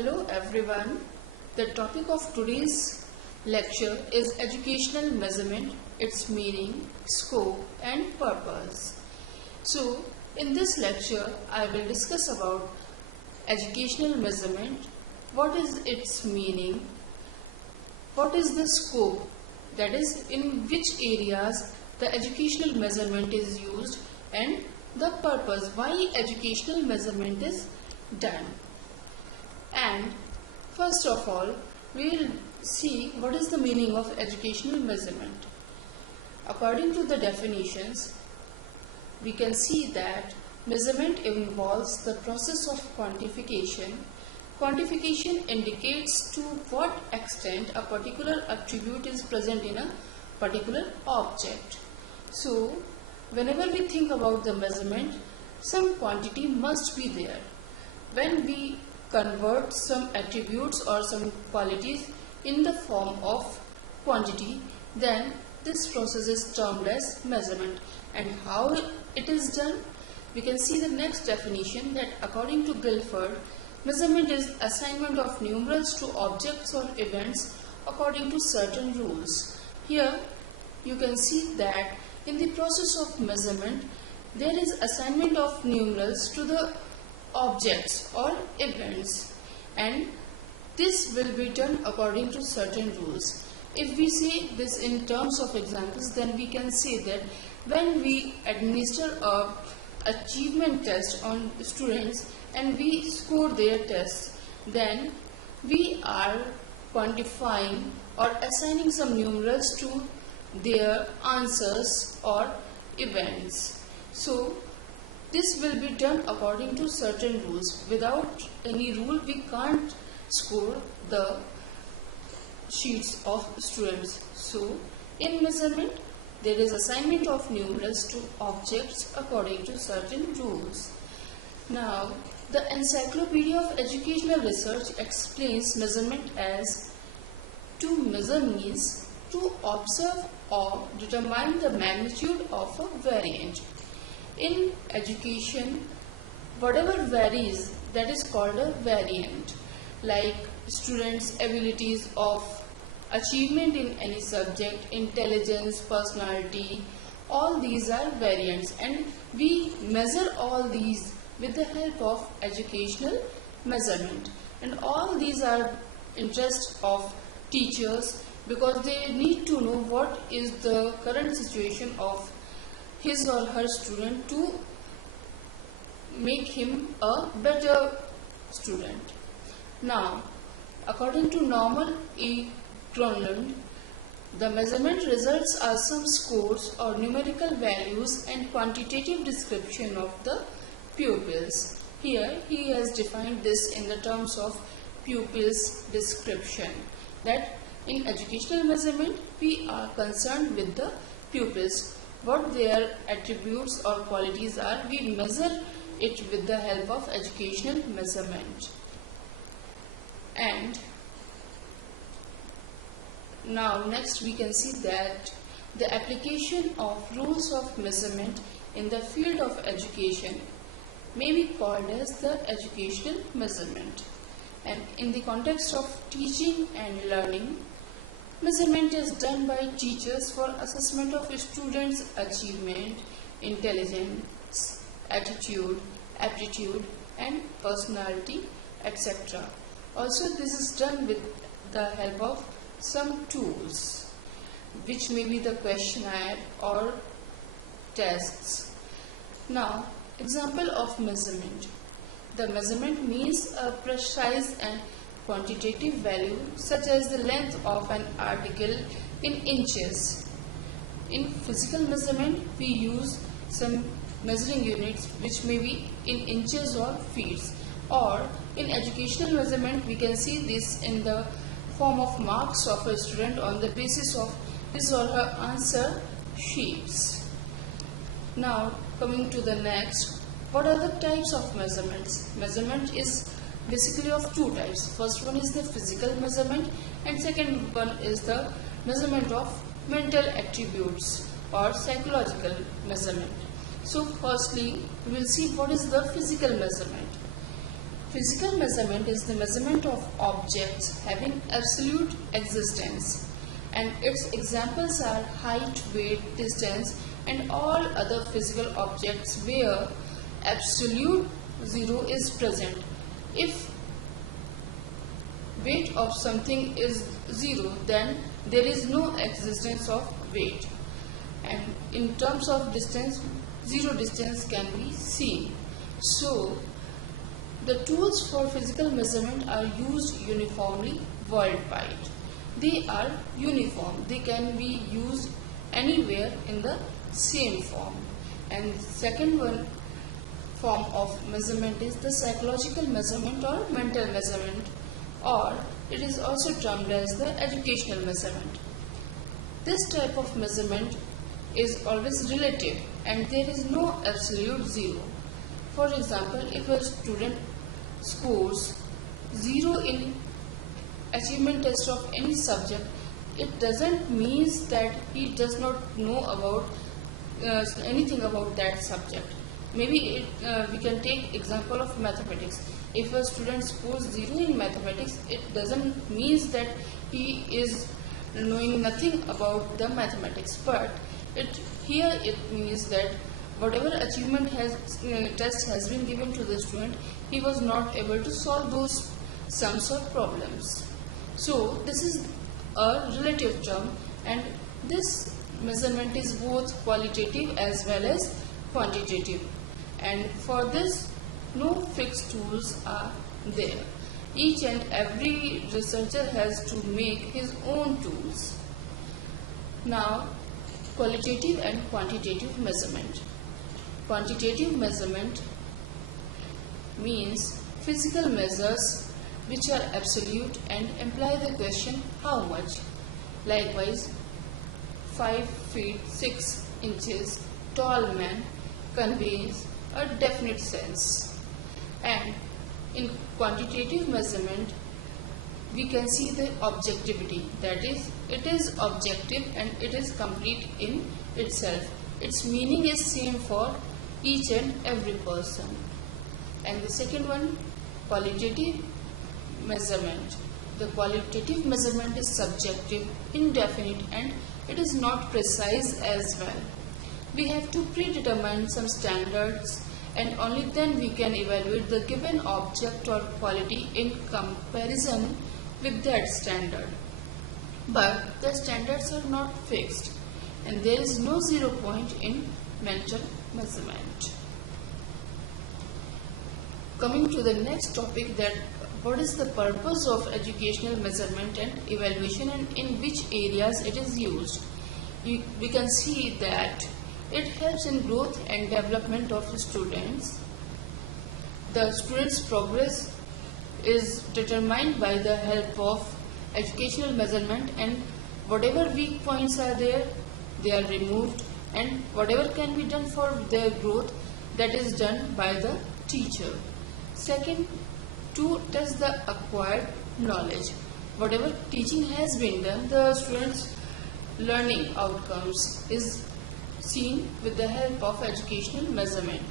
Hello everyone. The topic of today's lecture is educational measurement, its meaning, scope and purpose. So in this lecture I will discuss about educational measurement, what is its meaning, what is the scope, that is in which areas the educational measurement is used, and the purpose, why educational measurement is done. And first of all, we will see what is the meaning of educational measurement. According to the definitions, we can see that measurement involves the process of quantification. Quantification indicates to what extent a particular attribute is present in a particular object. So, whenever we think about the measurement, some quantity must be there. When we convert some attributes or some qualities in the form of quantity, then this process is termed as measurement. And how it is done? We can see the next definition, that according to Guilford, measurement is assignment of numerals to objects or events according to certain rules. Here you can see that in the process of measurement there is assignment of numerals to the objects or events, and this will be done according to certain rules. If we say this in terms of examples, then we can say that when we administer a achievement test on students and we score their tests, then we are quantifying or assigning some numerals to their answers or events. So this will be done according to certain rules. Without any rule, we can't score the sheets of students. So, in measurement, there is assignment of numerals to objects according to certain rules. Now, the Encyclopedia of Educational Research explains measurement as to measure means to observe or determine the magnitude of a variant. In education, whatever varies, that is called a variant, like students' abilities of achievement in any subject, intelligence, personality, all these are variants, and we measure all these with the help of educational measurement. And all these are interest of teachers, because they need to know what is the current situation of his or her student to make him a better student. Now, according to Norman E. Cronlund, the measurement results are some scores or numerical values and quantitative description of the pupils. Here he has defined this in the terms of pupils description, that in educational measurement we are concerned with the pupils. What their attributes or qualities are, we measure it with the help of educational measurement. And now next we can see that the application of rules of measurement in the field of education may be called as the educational measurement. And in the context of teaching and learning, measurement is done by teachers for assessment of students' achievement, intelligence, attitude, aptitude and personality, etc. Also, this is done with the help of some tools, which may be the questionnaire or tests. Now, example of measurement. The measurement means a precise and quantitative value, such as the length of an article in inches. In physical measurement, we use some measuring units which may be in inches or feet. Or in educational measurement, we can see this in the form of marks of a student on the basis of his or her answer sheets. Now, coming to the next, what are the types of measurements? Measurement is basically of two types. First one is the physical measurement, and second one is the measurement of mental attributes or psychological measurement. So firstly, we will see what is the physical measurement. Physical measurement is the measurement of objects having absolute existence, and its examples are height, weight, distance, and all other physical objects where absolute zero is present. If weight of something is zero, then there is no existence of weight. And in terms of distance, zero distance can be seen. So, the tools for physical measurement are used uniformly worldwide. They are uniform. They can be used anywhere in the same form. And second one form of measurement is the psychological measurement or mental measurement, or it is also termed as the educational measurement. This type of measurement is always relative and there is no absolute zero. For example, if a student scores 0 in achievement test of any subject, it doesn't mean that he does not know about anything about that subject. Maybe we can take example of mathematics. If a student scores 0 in mathematics, it doesn't mean that he is knowing nothing about the mathematics, but here it means that whatever achievement test has been given to the student, he was not able to solve those sums or problems. So this is a relative term, and this measurement is both qualitative as well as quantitative. And for this, no fixed tools are there. Each and every researcher has to make his own tools. Now, qualitative and quantitative measurement. Quantitative measurement means physical measures which are absolute and imply the question how much. Likewise, 5 feet 6 inches tall man conveys a definite sense. And in quantitative measurement, we can see the objectivity, that is, it is objective and it is complete in itself. Its meaning is same for each and every person. And the second one, qualitative measurement. The qualitative measurement is subjective, indefinite, and it is not precise as well. We have to predetermine some standards, and only then we can evaluate the given object or quality in comparison with that standard. But the standards are not fixed, and there is no 0 point in mental measurement. Coming to the next topic, that what is the purpose of educational measurement and evaluation, and in which areas it is used. We can see that it helps in growth and development of students. The students' progress is determined by the help of educational measurement, and whatever weak points are there, they are removed, and whatever can be done for their growth, that is done by the teacher. Second, to test the acquired knowledge. Whatever teaching has been done, the students' learning outcomes is seen with the help of educational measurement.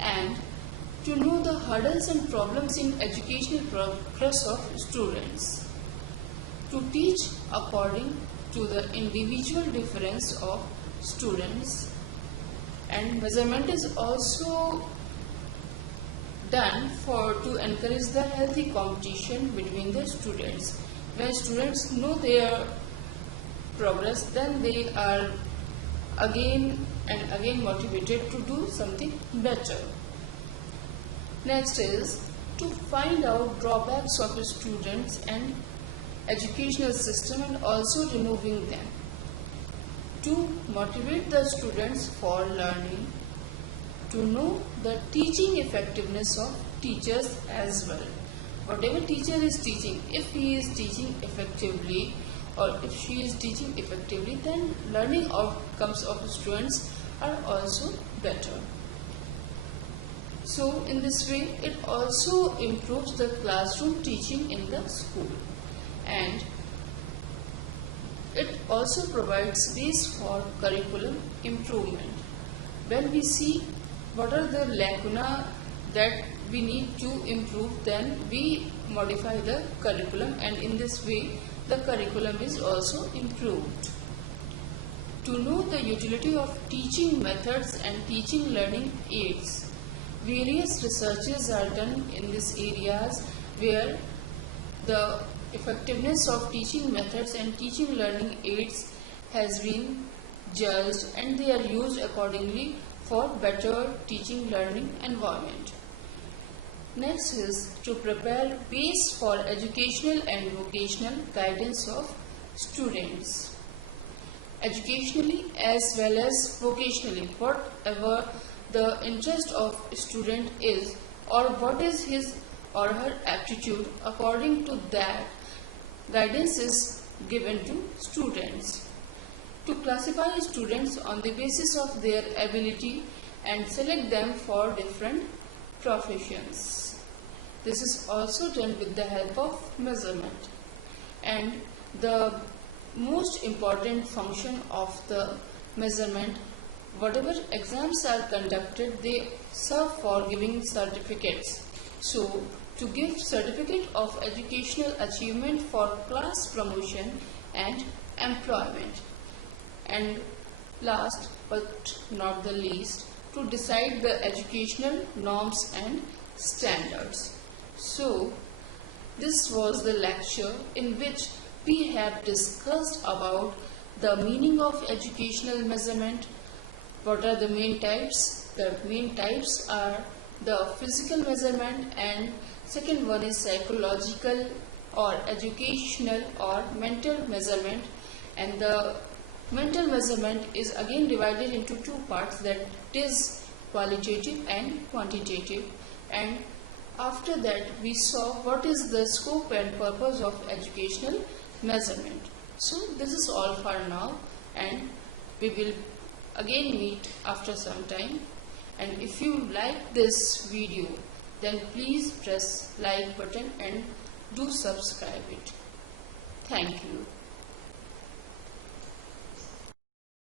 And to know the hurdles and problems in educational progress of students. To teach according to the individual difference of students. And measurement is also done to encourage the healthy competition between the students. When students know their progress, then they are again and again motivated to do something better. Next is to find out drawbacks of students and educational system and also removing them. To motivate the students for learning. To know the teaching effectiveness of teachers as well. Whatever teacher is teaching, if he is teaching effectively or if she is teaching effectively, then learning outcomes of students are also better. So in this way, it also improves the classroom teaching in the school, and it also provides space for curriculum improvement. When we see what are the lacuna that we need to improve, then we modify the curriculum, and in this way the curriculum is also improved. To know the utility of teaching methods and teaching learning aids, various researches are done in these areas where the effectiveness of teaching methods and teaching learning aids has been judged, and they are used accordingly for better teaching learning environment. Next is to prepare base for educational and vocational guidance of students. Educationally as well as vocationally, whatever the interest of student is, or what is his or her aptitude, according to that guidance is given to students. To classify students on the basis of their ability and select them for different professions. This is also done with the help of measurement. And the most important function of the measurement, whatever exams are conducted, they serve for giving certificates. So, to give certificate of educational achievement for class promotion and employment. And last but not the least, to decide the educational norms and standards. So, this was the lecture in which we have discussed about the meaning of educational measurement. What are the main types? The main types are the physical measurement, and second one is psychological or educational or mental measurement, and the mental measurement is again divided into two parts, that is qualitative and quantitative. And after that we saw what is the scope and purpose of educational measurement. So this is all for now, and we will again meet after some time. And if you like this video, then please press like button and do subscribe it. Thank you.